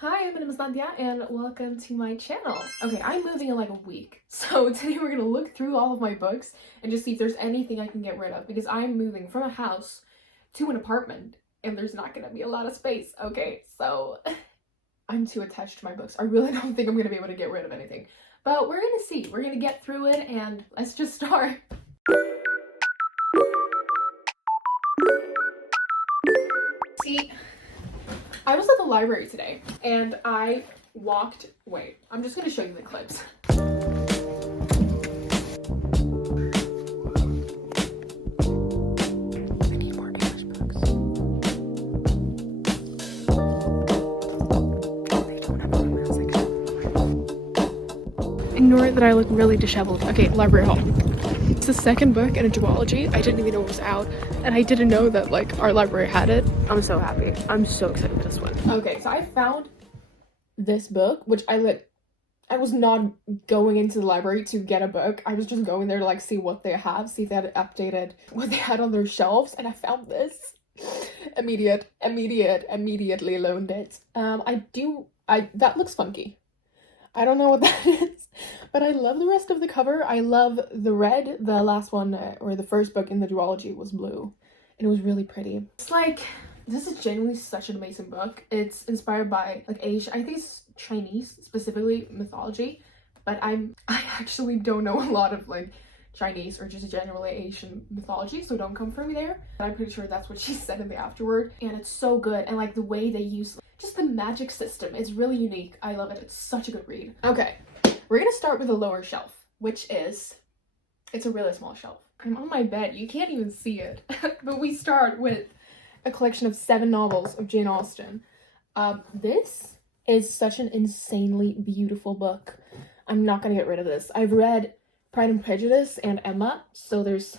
Hi, my name is Nadia and welcome to my channel. Okay, I'm moving in like a week. So today we're gonna look through all of my books and just see if there's anything I can get rid of because I'm moving from a house to an apartment and there's not gonna be a lot of space. Okay, so I'm too attached to my books. I really don't think I'm gonna be able to get rid of anything. But we're gonna see. We're gonna get through it and let's just start. See, I was at the library today and I wait, I'm just gonna show you the clips. I need more English books. They don't have a romance section. Ignore that I look really disheveled. Okay, library haul. It's the second book in a duology. I didn't even know it was out, and I didn't know that like our library had it. I'm so happy. I'm so excited for this one. Okay, so I found this book, which I was not going into the library to get a book. I was just going there to like see what they have, see if they had updated what they had on their shelves, and I found this. Immediately loaned it. That looks funky. I don't know what that is, but I love the rest of the cover. I love the red. The last one, or the first book in the duology, was blue, and it was really pretty. It's like, this is genuinely such an amazing book. It's inspired by like Asian, I think it's Chinese, specifically mythology, but I actually don't know a lot of like Chinese or just generally Asian mythology, so don't come for me there. But I'm pretty sure that's what she said in the afterword, and it's so good. And like the way they use just the magic system is really unique. I love it. It's such a good read. Okay, we're gonna start with the lower shelf, which is, it's a really small shelf. I'm on my bed, you can't even see it. But we start with a collection of 7 novels of Jane Austen. This is such an insanely beautiful book. I'm not gonna get rid of this. I've read Pride and Prejudice and Emma, so there's,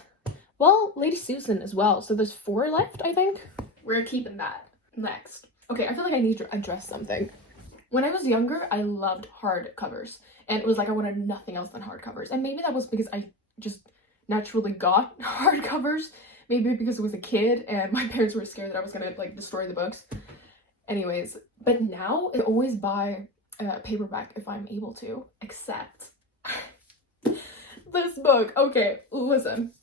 well, Lady Susan as well, so there's 4 left, I think. We're keeping that. Next. Okay, I feel like I need to address something. When I was younger, I loved hardcovers, and it was like I wanted nothing else than hardcovers, and maybe that was because I just naturally got hardcovers, maybe because I was a kid and my parents were scared that I was gonna like destroy the books. Anyways, but now I always buy a paperback if I'm able to, except this book. Okay, listen.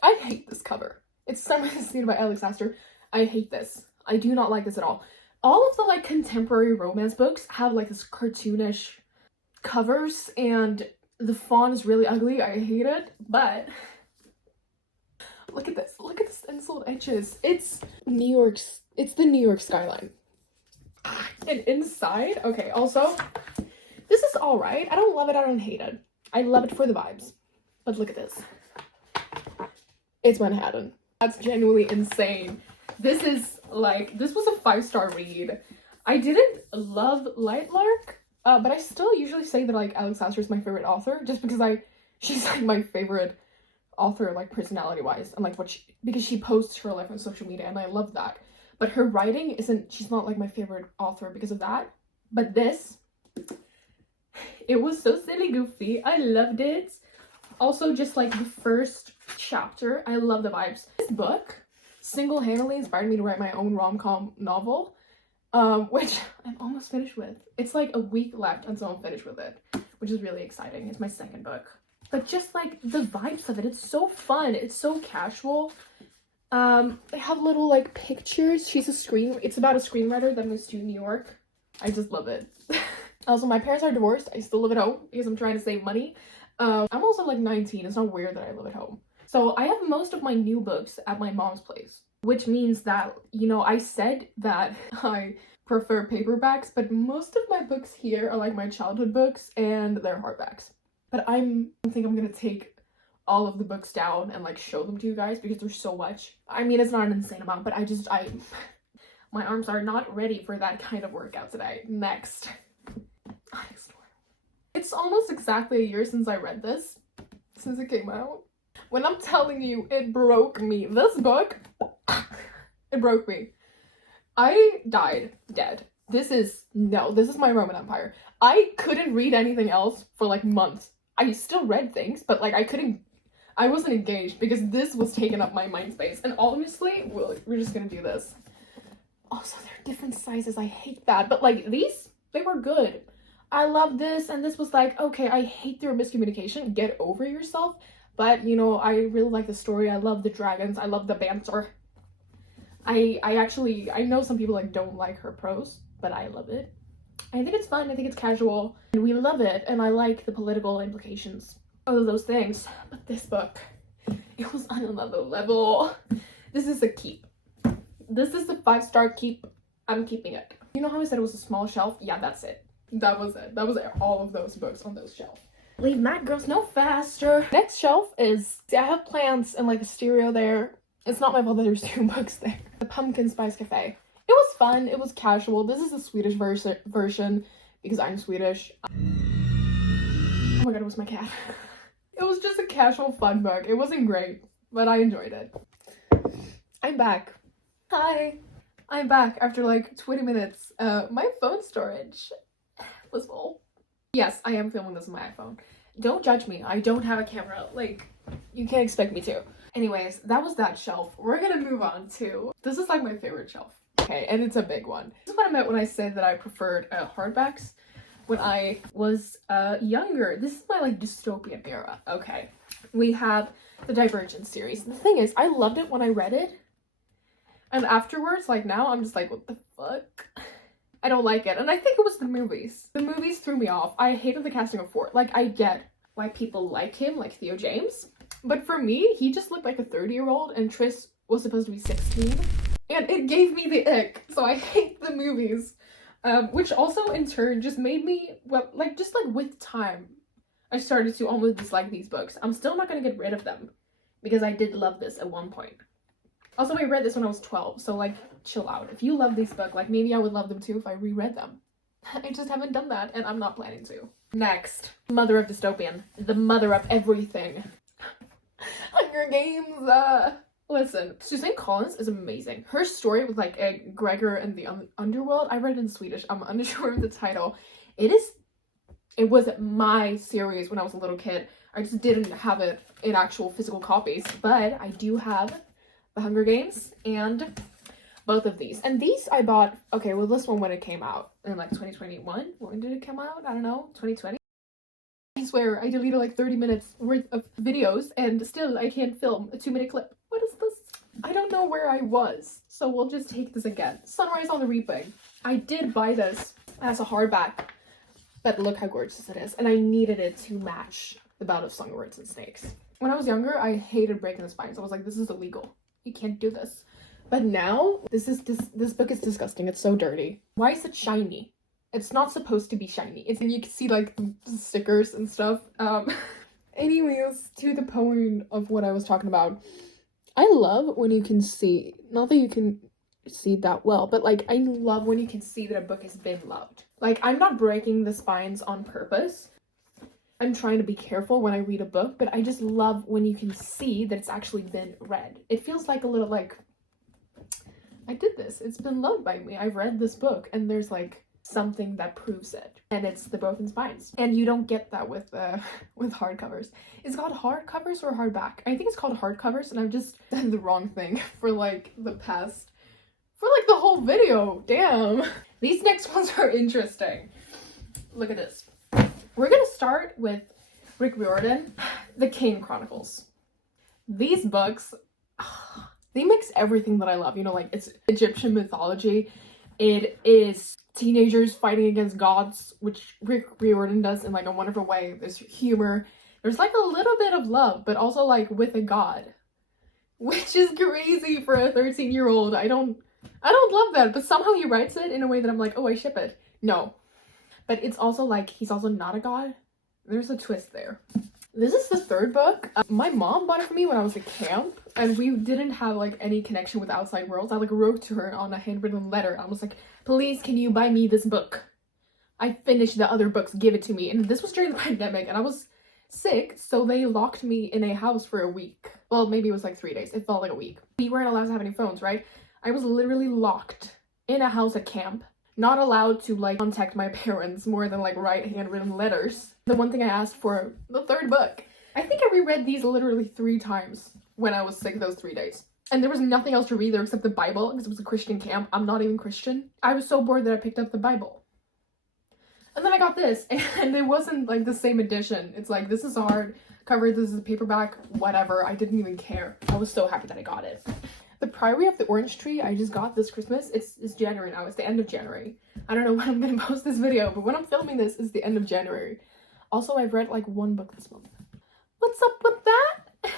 I hate this cover. It's Summer Scene by Alex Astor. I hate this. I do not like this at all. All of the like contemporary romance books have like this cartoonish covers and the font is really ugly. I hate it, but look at this. Look at the stenciled edges. It's the New York skyline. And inside, okay, also, this is all right. I don't love it. I don't hate it. I love it for the vibes. But look at this. It's Manhattan. That's genuinely insane. This is like, this was a 5-star read. I didn't love Lightlark, but I still usually say that like Alex Astor is my favorite author just because she's like my favorite author, like personality wise, and like because she posts her life on social media and I love that. But her writing she's not like my favorite author because of that. But this, it was so silly goofy. I loved it. Also, just like the first chapter, I love the vibes. This book single-handedly inspired me to write my own rom-com novel, which I'm almost finished with. It's like a week left until I'm finished with it, which is really exciting. It's my second book. But just like the vibes of it, it's so fun. It's so casual. They have little like pictures. It's about a screenwriter that moves to New York. I just love it. Also, my parents are divorced. I still live at home because I'm trying to save money. I'm also like 19. It's not weird that I live at home. So I have most of my new books at my mom's place, which means that, you know, I said that I prefer paperbacks, but most of my books here are like my childhood books and they're hardbacks. But I think I'm gonna take all of the books down and like show them to you guys because there's so much. I mean, it's not an insane amount, but my arms are not ready for that kind of workout today. Next. It's almost exactly a year since I read this, since it came out. When I'm telling you, it broke me. This book, it broke me. I died dead. This is my Roman Empire. I couldn't read anything else for like months. I still read things, but like I wasn't engaged because this was taking up my mind space. And honestly, we're just gonna do this. Also, they're different sizes. I hate that. But like these, they were good. I love this, and this was like, okay, I hate their miscommunication. Get over yourself. But you know, I really like the story. I love the dragons. I love the banter. I know some people like don't like her prose, but I love it. I think it's fun. I think it's casual, and we love it. And I like the political implications of those things. But this book, it was on another level. This is a keep. This is the 5-star keep. I'm keeping it. You know how I said it was a small shelf? Yeah, that's it. That was it. That was all of those books on those shelves. Leave mad girls no faster. Next shelf is, see, I have plants and like a stereo there. It's not my fault that there's 2 books there. The Pumpkin Spice Cafe. It was fun. It was casual. This is the Swedish version because I'm Swedish. Oh my god, it was my cat. It was just a casual fun book. It wasn't great, but I enjoyed it. I'm back. Hi. I'm back after like 20 minutes. My phone storage was full. Yes, I am filming this on my iPhone. Don't judge me. I don't have a camera. Like, you can't expect me to. Anyways, that was that shelf. We're gonna move on to, this is like my favorite shelf. Okay, and it's a big one. This is what I meant when I said that I preferred hardbacks when I was younger. This is my like dystopian era. Okay, we have the Divergent series. The thing is, I loved it when I read it, and afterwards, like now, I'm just like, what the fuck? I don't like it. And I think it was the movies. The movies threw me off. I hated the casting of Ford. Like, I get why people like him, like Theo James, but for me, he just looked like a 30-year-old, and Tris was supposed to be 16. And it gave me the ick, so I hate the movies. Which also, in turn, just made me, well, like, just like with time, I started to almost dislike these books. I'm still not gonna get rid of them, because I did love this at one point. Also, I read this when I was 12, so, like, chill out. If you love this book, like, maybe I would love them too if I reread them. I just haven't done that, and I'm not planning to. Next, Mother of Dystopian. The mother of everything. Hunger Games, Listen, Suzanne Collins is amazing. Her story with like Gregor and the Underworld, I read it in Swedish. I'm unsure of the title. It was my series when I was a little kid. I just didn't have it in actual physical copies, but I do have the Hunger Games and both of these. And these I bought, okay, well this one when it came out in like 2021. When did it come out? I don't know, 2020? I swear I deleted like 30 minutes worth of videos and still I can't film a 2-minute clip. What is this? I don't know where I was, so we'll just take this again. Sunrise on the Reaping. I did buy this as a hardback, but look how gorgeous it is, and I needed it to match the Bout of Songbirds and Snakes. When I was younger, I hated breaking the spines. I was like, this is illegal. You can't do this. But now, this book is disgusting. It's so dirty. Why is it shiny? It's not supposed to be shiny. And you can see like the stickers and stuff. Anyways, to the point of what I was talking about. I love when you can see, not that you can see that well, but like I love when you can see that a book has been loved. Like, I'm not breaking the spines on purpose. I'm trying to be careful when I read a book, but I just love when you can see that it's actually been read. It feels like a little like, I did this. It's been loved by me. I've read this book, and there's like something that proves it, and it's the broken spines. And you don't get that with hardcovers. Is it called hardcovers or hardback? I think it's called hardcovers, and I've just done the wrong thing for like the whole video. Damn. These next ones are interesting. Look at this. We're gonna start with Rick Riordan, The Kane Chronicles. These books, they mix everything that I love. You know, like, it's Egyptian mythology. It is teenagers fighting against gods, which Rick Riordan does in like a wonderful way. There's humor. There's like a little bit of love, but also like with a god, which is crazy for a 13-year-old. I don't love that, but somehow he writes it in a way that I'm like, oh, I ship it. No. But it's also like, he's also not a god. There's a twist there. This is the third book. My mom bought it for me when I was at camp, and we didn't have like any connection with the outside world. I like wrote to her on a handwritten letter. I was like, please, can you buy me this book? I finished the other books, give it to me. And this was during the pandemic, and I was sick, so they locked me in a house for a week. Well, maybe it was like 3 days. It felt like a week. We weren't allowed to have any phones, right? I was literally locked in a house at camp, not allowed to like contact my parents more than like write handwritten letters. The one thing I asked for, the third book. I think I reread these literally 3 times when I was sick those 3 days. And there was nothing else to read there except the Bible because it was a Christian camp. I'm not even Christian. I was so bored that I picked up the Bible. And then I got this, and it wasn't like the same edition. It's like, this is a hardcover, this is a paperback, whatever. I didn't even care. I was so happy that I got it. The Priory of the Orange Tree I just got this Christmas. It's January now. It's the end of January. I don't know when I'm gonna post this video, but when I'm filming this, it's the end of January. Also, I've read like 1 book this month. What's up with that?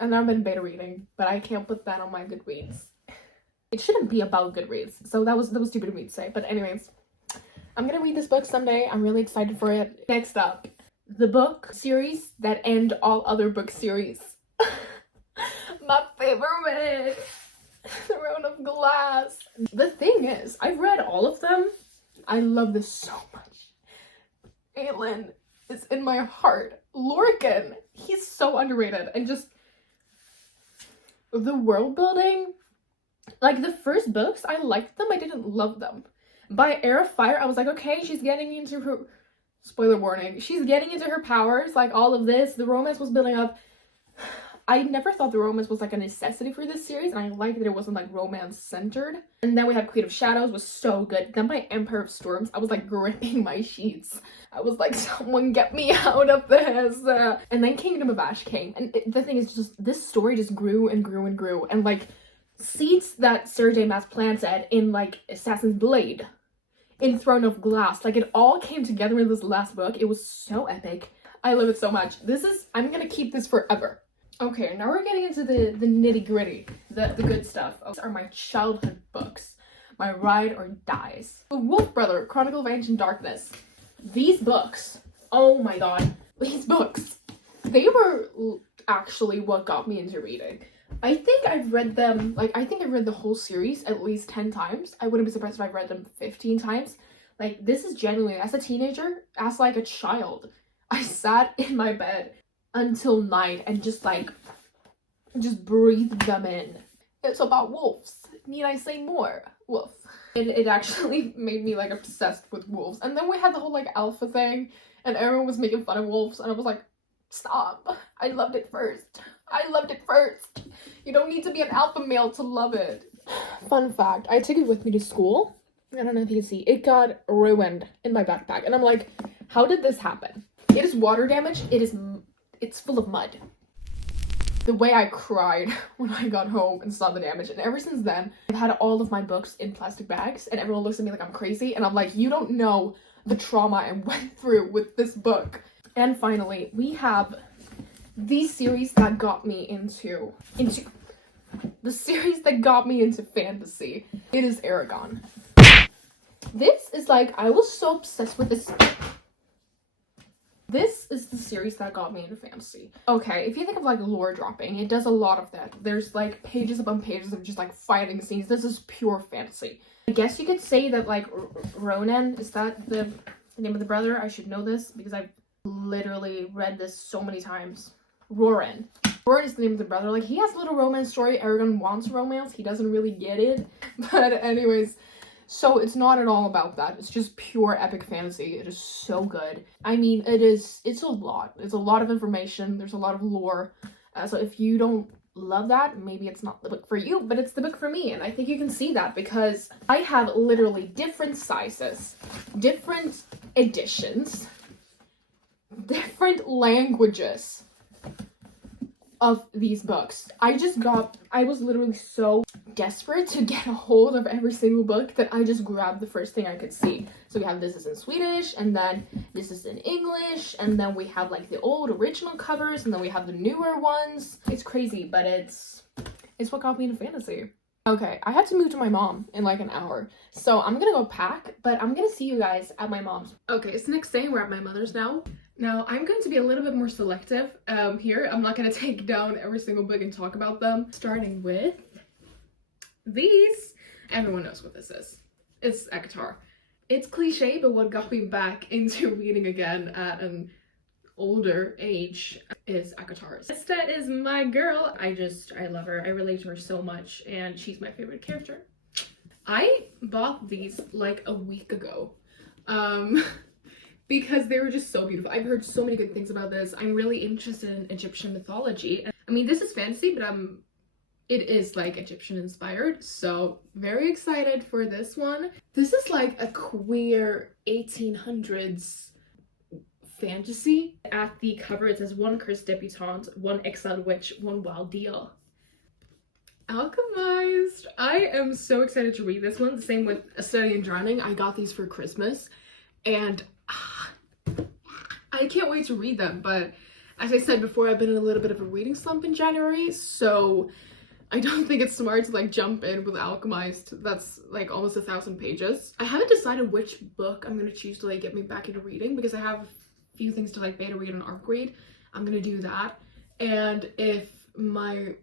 And I've been beta reading, but I can't put that on my Goodreads. It shouldn't be about Goodreads, so that was stupid of me to say. But anyways, I'm gonna read this book someday. I'm really excited for it. Next up, the book series that end all other book series. My favorite, Throne of Glass. The thing is, I've read all of them. I love this so much. Aelin is in my heart. Lorcan, he's so underrated, and just the world building. Like, the first books, I liked them, I didn't love them. By Heir of Fire, I was like, okay, she's getting into her, spoiler warning, she's getting into her powers, like all of this, the romance was building up. I never thought the romance was like a necessity for this series, and I liked that it wasn't like romance centered. And then we had Queen of Shadows, was so good. Then by Empire of Storms, I was like gripping my sheets. I was like, someone get me out of this. And then Kingdom of Ash came, and the thing is, just this story just grew and grew and grew, and like seeds that Sarah J. Maas planted in like Assassin's Blade, in Throne of Glass, like it all came together in this last book. It was so epic. I love it so much. I'm gonna keep this forever. Okay, now we're getting into the nitty-gritty, the good stuff. These are my childhood books, my ride or dies. The Wolf Brother, Chronicle of Ancient Darkness. These books, oh my god, these books, they were actually what got me into reading. I think I've read them, like, I think I've read the whole series at least 10 times. I wouldn't be surprised if I've read them 15 times. Like, this is genuinely, as a teenager, as like a child, I sat in my bed until night and just breathed them in. It's about wolves. Need I say more? Wolf. It actually made me like obsessed with wolves. And then we had the whole like alpha thing, and everyone was making fun of wolves, and I was like, stop. I loved it first. I loved it first. You don't need to be an alpha male to love it. Fun fact, I took it with me to school. I don't know if you can see. It got ruined in my backpack. And I'm like, how did this happen? It is water damage. It's full of mud. The way I cried when I got home and saw the damage. And ever since then, I've had all of my books in plastic bags. And everyone looks at me like I'm crazy. And I'm like, you don't know the trauma I went through with this book. And finally, we have the series that got me into the series that got me into fantasy. It is Aragon. This is like, I was so obsessed with this. This is the series that got me into fantasy. Okay, if you think of like lore dropping, it does a lot of that. There's like pages upon pages of just like fighting scenes. This is pure fantasy. I guess you could say that like Ronan, is that the name of the brother? I should know this because I've literally read this so many times. Roran is the name of the brother. Like, he has a little romance story. Aragon wants romance. He doesn't really get it. But anyways, so it's not at all about that. It's just pure epic fantasy. It is so good. I mean, it's a lot. It's a lot of information. There's a lot of lore. So if you don't love that, maybe it's not the book for you, but it's the book for me. And I think you can see that because I have literally different sizes, different editions, different languages of these books. I was literally so desperate to get a hold of every single book that I just grabbed the first thing I could see. So we have this is in Swedish, and then this is in English, and then we have like the old original covers, and then we have the newer ones. It's crazy, but it's what got me into fantasy. Okay, I had to move to my mom in like an hour, so I'm gonna go pack, but I'm gonna see you guys at my mom's. Okay, it's the next day. We're at my mother's now. Now, I'm going to be a little bit more selective here. I'm not going to take down every single book and talk about them. Starting with these. Everyone knows what this is. It's ACOTAR. It's cliche, but what got me back into reading again at an older age is ACOTAR. Esta is my girl. I love her. I relate to her so much, and she's my favorite character. I bought these like a week ago. Because they were just so beautiful. I've heard so many good things about this. I'm really interested in Egyptian mythology. I mean, this is fantasy, but I'm It is like Egyptian inspired, so very excited for this one. This is like a queer 1800s fantasy. At the cover it says one cursed debutante, one exiled witch, one wild deal. Alchemized. I am so excited to read this one. The same with A Study in Drowning. I got these for Christmas and I can't wait to read them, but as I said before, I've been in a little bit of a reading slump in January, so I don't think it's smart to like jump in with Alchemized. That's like almost 1,000 pages. I haven't decided which book I'm gonna choose to like get me back into reading because I have a few things to like beta read and arc read. I'm gonna do that. And if my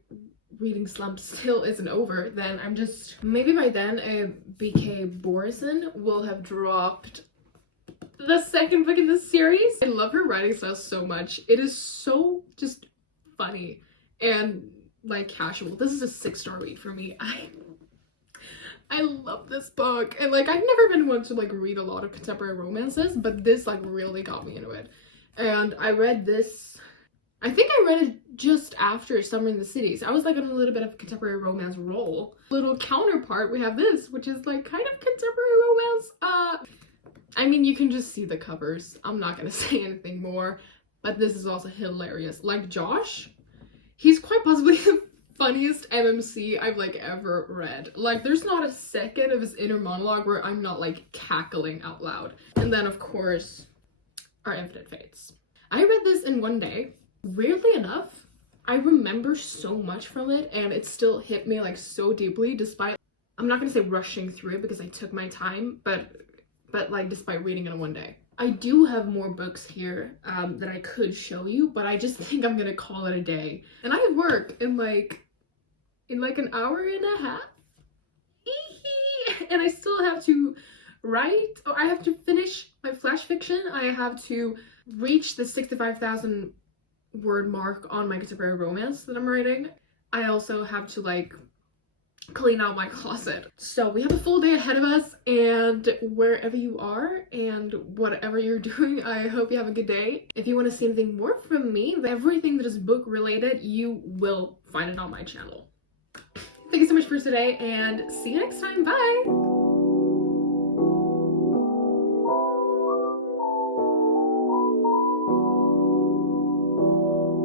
reading slump still isn't over, then I'm just, maybe by then BK Borison will have dropped the second book in this series. I love her writing style so much. It is so just funny and like casual. This is a 6-star read for me. I love this book, and like I've never been one to like read a lot of contemporary romances, but this like really got me into it. And I read this, I think I read it just after Summer in the Cities. I was like on a little bit of a contemporary romance roll. Little counterpart, we have this, which is like kind of contemporary romance. I mean, you can just see the covers. I'm not gonna say anything more, but this is also hilarious. Like Josh, he's quite possibly the funniest MMC I've like ever read. Like there's not a second of his inner monologue where I'm not like cackling out loud. And then of course, Our Infinite Fates. I read this in one day. Weirdly enough, I remember so much from it and it still hit me like so deeply despite, I'm not gonna say rushing through it because I took my time, but like despite reading it in one day. I do have more books here that I could show you, but I just think I'm gonna call it a day. And I have work in like an hour and a half. And I still have to write, or I have to finish my flash fiction. I have to reach the 65,000 word mark on my contemporary romance that I'm writing. I also have to like clean out my closet. So we have a full day ahead of us, and wherever you are and whatever you're doing, I hope you have a good day. If you want to see anything more from me, everything that is book related, you will find it on my channel. Thank you so much for today, and see you next time. Bye!